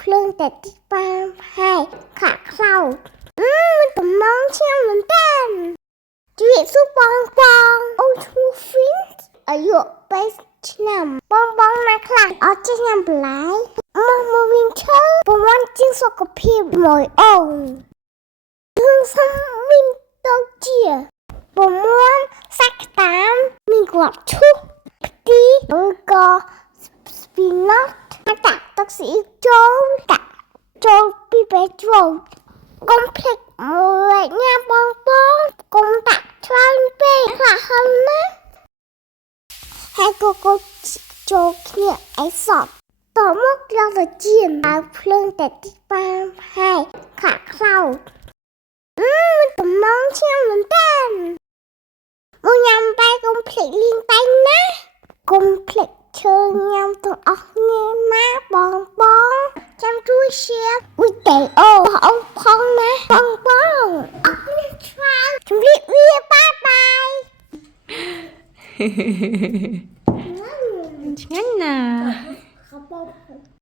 ភ្លើងតែតិចបានហើយខាក់ខ្លោចតំណងឆ្នាំមែនតើជម្រាបសួរបងអូឈ្មោះ Fins អាយុ8ឆ្នាំបងណាខ្លះអត់ចេះញ៉ាំបន្លែមកវិញឈើប្រព័ន្ធជាងសុខភាពមួយអូនរឿងសំវិញទៅជាប្រព័ន្ធសាច់តាមមានគ្រាប់ឈូសខ្ទិអង្គស្ពីណតដាក់ទឹកស៊ីអ៊ីវចូលពីពេលចូលកុំភ្លេចមួយញ៉ាំបងកុំដាក់ច្រើនពេកខ្លះហឹមណាហើយក៏ចូលគ្នាអីសតតមកយកទៅចៀនឲ្យភ្លើងតែតិចបានហើយខាក់ខ្លោចតំណងឆ្នាំមែនតើមកញ៉ាំបែកុំភ្លេចលីងតែណាកុំភ្លេចឈើញ៉ាំទាំងអស់គ្នាណាបងចាំជួយ share វីដេអូអូនផងណាបងអរគុណច្រើនជម្រាបលាបាយឆ្ងាញ់ណាស់